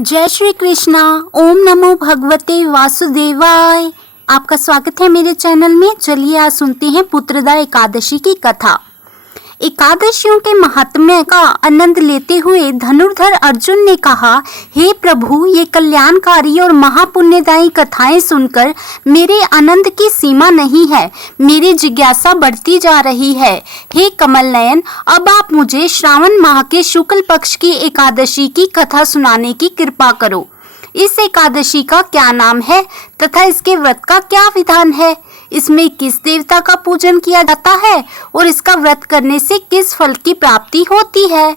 जय श्री कृष्णा। ओम नमो भगवते वासुदेवाय। आपका स्वागत है मेरे चैनल में। चलिए आज सुनते हैं पुत्रदा एकादशी की कथा। एकादशियों के महात्म्य का आनंद लेते हुए धनुर्धर अर्जुन ने कहा, हे प्रभु, ये कल्याणकारी और महापुण्यदायी कथाएं सुनकर मेरे आनंद की सीमा नहीं है। मेरी जिज्ञासा बढ़ती जा रही है। हे कमल नयन, अब आप मुझे श्रावण माह के शुक्ल पक्ष की एकादशी की कथा सुनाने की कृपा करो। इस एकादशी का क्या नाम है तथा इसके व्रत का क्या विधान है? इसमें किस देवता का पूजन किया जाता है और इसका व्रत करने से किस फल की प्राप्ति होती है?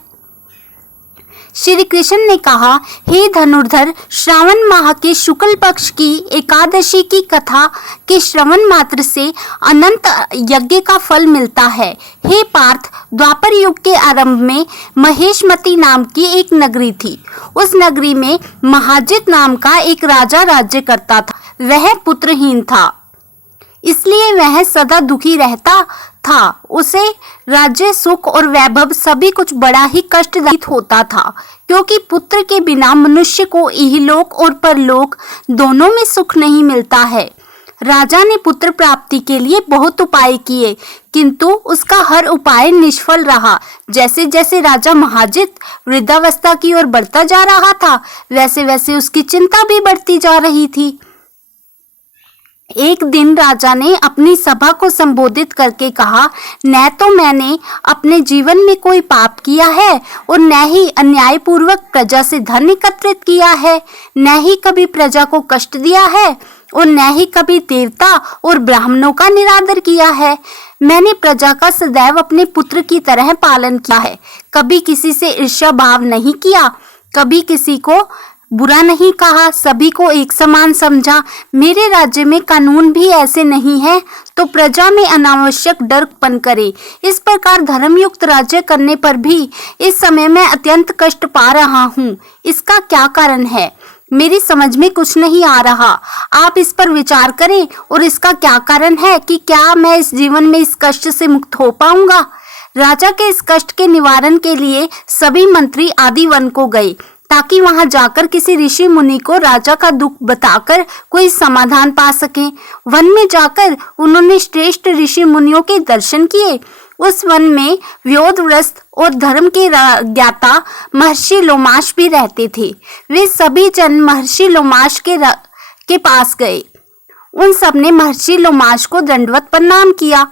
श्री कृष्ण ने कहा, हे धनुर्धर, श्रावण माह के शुक्ल पक्ष की एकादशी की कथा के श्रवण मात्र से अनंत यज्ञ का फल मिलता है। हे पार्थ, द्वापर युग के आरंभ में महेशमती नाम की एक नगरी थी। उस नगरी में महाजित नाम का एक राजा राज्य करता था। वह पुत्रहीन था, इसलिए वह सदा दुखी रहता था। उसे राज्य, सुख और वैभव सभी कुछ बड़ा ही कष्टदायक होता था, क्योंकि पुत्र के बिना मनुष्य को इहलोक और परलोक दोनों में सुख नहीं मिलता है। राजा ने पुत्र प्राप्ति के लिए बहुत उपाय किए, किंतु उसका हर उपाय निष्फल रहा। जैसे जैसे राजा महाजित वृद्धावस्था की ओर बढ़ता जा रहा था, वैसे वैसे उसकी चिंता भी बढ़ती जा रही थी। एक दिन राजा ने अपनी सभा को संबोधित करके कहा, न तो मैंने अपने जीवन में कोई पाप किया है और न ही अन्यायपूर्वक प्रजा से धन एकत्रित किया है, न ही कभी प्रजा को कष्ट दिया है और न ही कभी देवता और ब्राह्मणों का निरादर किया है। मैंने प्रजा का सदैव अपने पुत्र की तरह पालन किया है। कभी किसी से ईर्ष्या भाव नहीं किया, कभी किसी को बुरा नहीं कहा, सभी को एक समान समझा। मेरे राज्य में कानून भी ऐसे नहीं है तो प्रजा में अनावश्यक डर उत्पन्न करे। इस प्रकार धर्मयुक्त राज्य करने पर भी इस समय मैं अत्यंत कष्ट पा रहा हूँ। इसका क्या कारण है? मेरी समझ में कुछ नहीं आ रहा। आप इस पर विचार करें और इसका क्या कारण है कि क्या मैं इस जीवन में इस कष्ट से मुक्त हो पाऊंगा? राजा के इस कष्ट के निवारण के लिए सभी मंत्री आदि वन को गए, ताकि वहां जाकर किसी ऋषि मुनि को राजा का दुख बताकर कोई समाधान पा सके। वन में जाकर उन्होंने श्रेष्ठ ऋषि मुनियों के दर्शन किए। उस वन में व्योमव्रत और धर्म के ज्ञाता महर्षि लोमाश भी रहते थे। वे सभी जन महर्षि लोमाश के पास गए। उन सब ने महर्षि लोमाश को दंडवत प्रणाम किया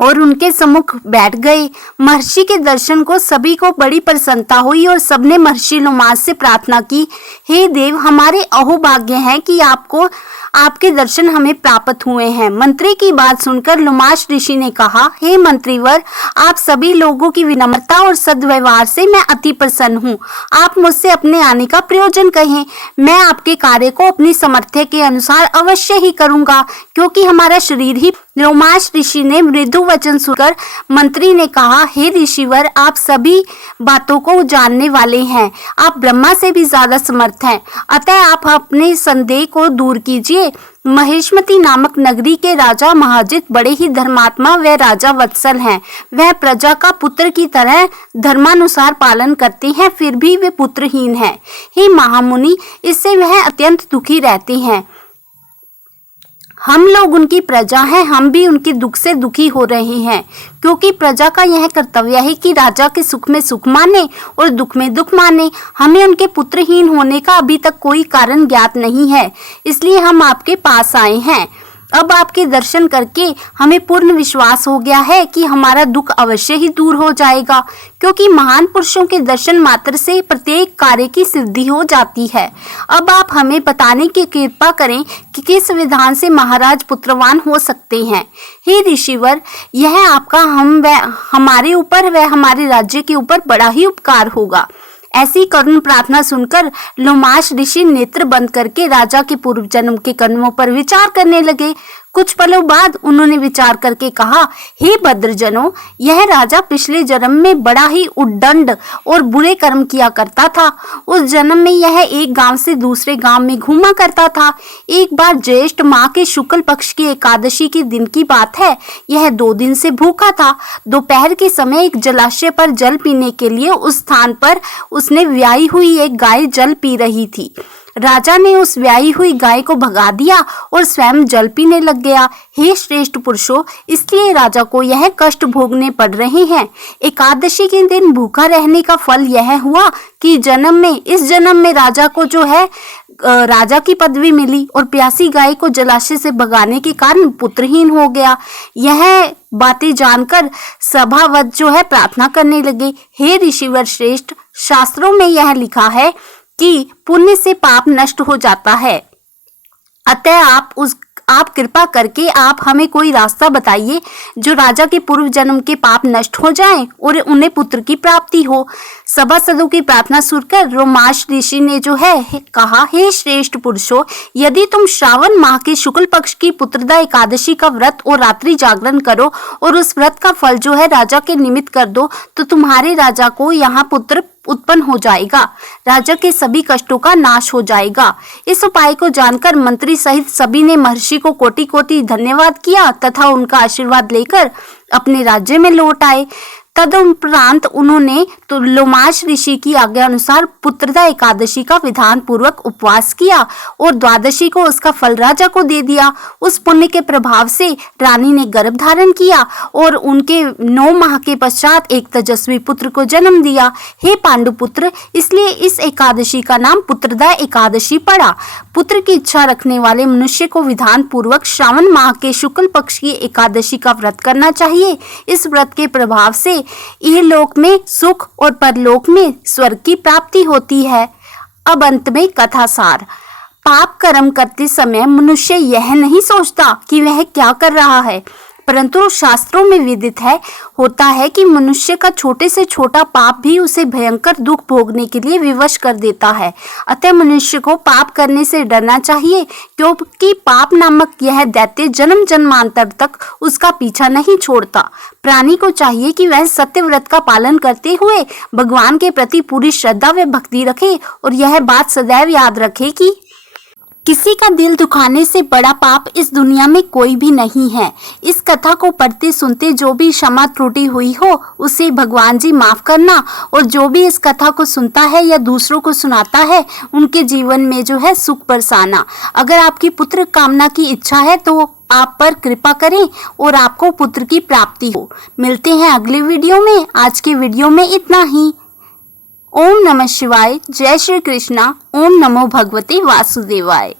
और उनके सम्मुख बैठ गए। महर्षि के दर्शन को सभी को बड़ी प्रसन्नता हुई और सबने महर्षि लोमाश से प्रार्थना की, हे देव, हमारे अहोभाग्य है कि आपके दर्शन हमें प्राप्त हुए हैं। मंत्री की बात सुनकर लोमाश ऋषि ने कहा, हे मंत्रीवर, आप सभी लोगों की विनम्रता और सद्व्यवहार से मैं अति प्रसन्न हूँ। आप मुझसे अपने आने का प्रयोजन कहें। मैं आपके कार्य को अपनी सामर्थ्य के अनुसार अवश्य ही करूँगा, क्योंकि हमारा शरीर ही। लोमाश ऋषि ने मृदु वचन सुनकर मंत्री ने कहा, हे ऋषिवर, आप सभी बातों को जानने वाले हैं। आप ब्रह्मा से भी ज्यादा समर्थ हैं, अतः आप अपने संदेह को दूर कीजिए। महेशमती नामक नगरी के राजा महाजित बड़े ही धर्मात्मा व राजा वत्सल हैं। वह प्रजा का पुत्र की तरह धर्मानुसार पालन करते हैं, फिर भी वे पुत्रहीन हैं। हे महामुनि, इससे वह अत्यंत दुखी रहते हैं। हम लोग उनकी प्रजा हैं, हम भी उनके दुख से दुखी हो रहे हैं, क्योंकि प्रजा का यह कर्तव्य है कि राजा के सुख में सुख माने और दुख में दुख माने। हमें उनके पुत्रहीन होने का अभी तक कोई कारण ज्ञात नहीं है, इसलिए हम आपके पास आए हैं। अब आपके दर्शन करके हमें पूर्ण विश्वास हो गया है कि हमारा दुख अवश्य ही दूर हो जाएगा, क्योंकि महान पुरुषों के दर्शन मात्र से प्रत्येक कार्य की सिद्धि हो जाती है। अब आप हमें बताने की कृपा करें कि किस विधान से महाराज पुत्रवान हो सकते हैं। हे ऋषिवर, यह आपका हमारे ऊपर व हमारे राज्य के ऊपर बड़ा ही उपकार होगा। ऐसी करुण प्रार्थना सुनकर लोमाश ऋषि नेत्र बंद करके राजा के पूर्व जन्म के कर्मों पर विचार करने लगे। कुछ पलों बाद उन्होंने विचार करके कहा, हे भद्रजनों, यह राजा पिछले जन्म में बड़ा ही उद्दंड और बुरे कर्म किया करता था। उस जन्म में यह एक गांव से दूसरे गांव में घूमा करता था। एक बार ज्येष्ठ माह के शुक्ल पक्ष की एकादशी के दिन की बात है। यह 2 दिन से भूखा था। दोपहर के समय एक जलाशय पर जल पीने के लिए उस स्थान पर उसने ब्याई हुई एक गाय जल पी रही थी। राजा ने उस ब्याई हुई गाय को भगा दिया और स्वयं जल पीने लग गया। हे श्रेष्ठ पुरुषों, इसलिए राजा को यह कष्ट भोगने पड़ रहे हैं। एकादशी के दिन भूखा रहने का फल यह हुआ कि इस जन्म में राजा को जो है राजा की पदवी मिली और प्यासी गाय को जलाशय से भगाने के कारण पुत्रहीन हो गया। यह बातें जानकर सभावत जो है प्रार्थना करने लगे, हे ऋषिवर श्रेष्ठ, शास्त्रों में यह लिखा है कि पुण्य से पाप नष्ट हो जाता है। अतः आप कृपा करके आप हमें कोई रास्ता बताइए जो राजा के पूर्व जन्म के पाप नष्ट हो जाएं और उन्हें पुत्र की प्राप्ति हो। सभासदों की प्रार्थना सुनकर रोमाश ऋषि ने जो है कहा, हे श्रेष्ठ पुरुषों, यदि तुम श्रावण माह के शुक्ल पक्ष की पुत्रदा एकादशी का व्रत और रात्रि जागरण करो और उस व्रत का फल जो है राजा के निमित्त कर दो तो तुम्हारे राजा को यहाँ पुत्र उत्पन्न हो जाएगा। राजा के सभी कष्टों का नाश हो जाएगा। इस उपाय को जानकर मंत्री सहित सभी ने महर्षि को कोटि कोटि धन्यवाद किया तथा उनका आशीर्वाद लेकर अपने राज्य में लौट आए। तदुपरांत उन्होंने तो लोमाश ऋषि की आज्ञा अनुसार पुत्रदा एकादशी का विधान पूर्वक उपवास किया और द्वादशी को उसका फल राजा को दे दिया। उस पुण्य के प्रभाव से रानी ने गर्भ धारण किया और उनके 9 माह के पश्चात एक तेजस्वी पुत्र को जन्म दिया। हे पांडुपुत्र, इसलिए इस एकादशी का नाम पुत्रदा एकादशी पड़ा। पुत्र की इच्छा रखने वाले मनुष्य को विधान पूर्वक श्रावण माह के शुक्ल पक्ष की एकादशी का व्रत करना चाहिए। इस व्रत के प्रभाव से इहलोक में सुख और परलोक में स्वर्ग की प्राप्ति होती है। अब अंत में कथा सार। पाप कर्म करते समय मनुष्य यह नहीं सोचता कि वह क्या कर रहा है, परंतु शास्त्रों में विदित होता है कि मनुष्य का छोटे से छोटा पाप भी उसे भयंकर दुख भोगने के लिए विवश कर देता है। अतः मनुष्य को पाप करने से डरना चाहिए, क्योंकि पाप नामक यह दैत्य जन्म जन्मांतर तक उसका पीछा नहीं छोड़ता। प्राणी को चाहिए कि वह सत्य व्रत का पालन करते हुए भगवान के प्रति पूरी श्रद्धा व भक्ति रखे और यह बात सदैव याद रखे कि किसी का दिल दुखाने से बड़ा पाप इस दुनिया में कोई भी नहीं है। इस कथा को पढ़ते सुनते जो भी क्षमा त्रुटि हुई हो उसे भगवान जी माफ करना, और जो भी इस कथा को सुनता है या दूसरों को सुनाता है उनके जीवन में जो है सुख बरसाना। अगर आपकी पुत्र कामना की इच्छा है तो आप पर कृपा करें और आपको पुत्र की प्राप्ति हो। मिलते हैं अगले वीडियो में। आज के वीडियो में इतना ही। ओम नमः शिवाय। जय श्री कृष्णा। ओम नमो भगवते वासुदेवाय।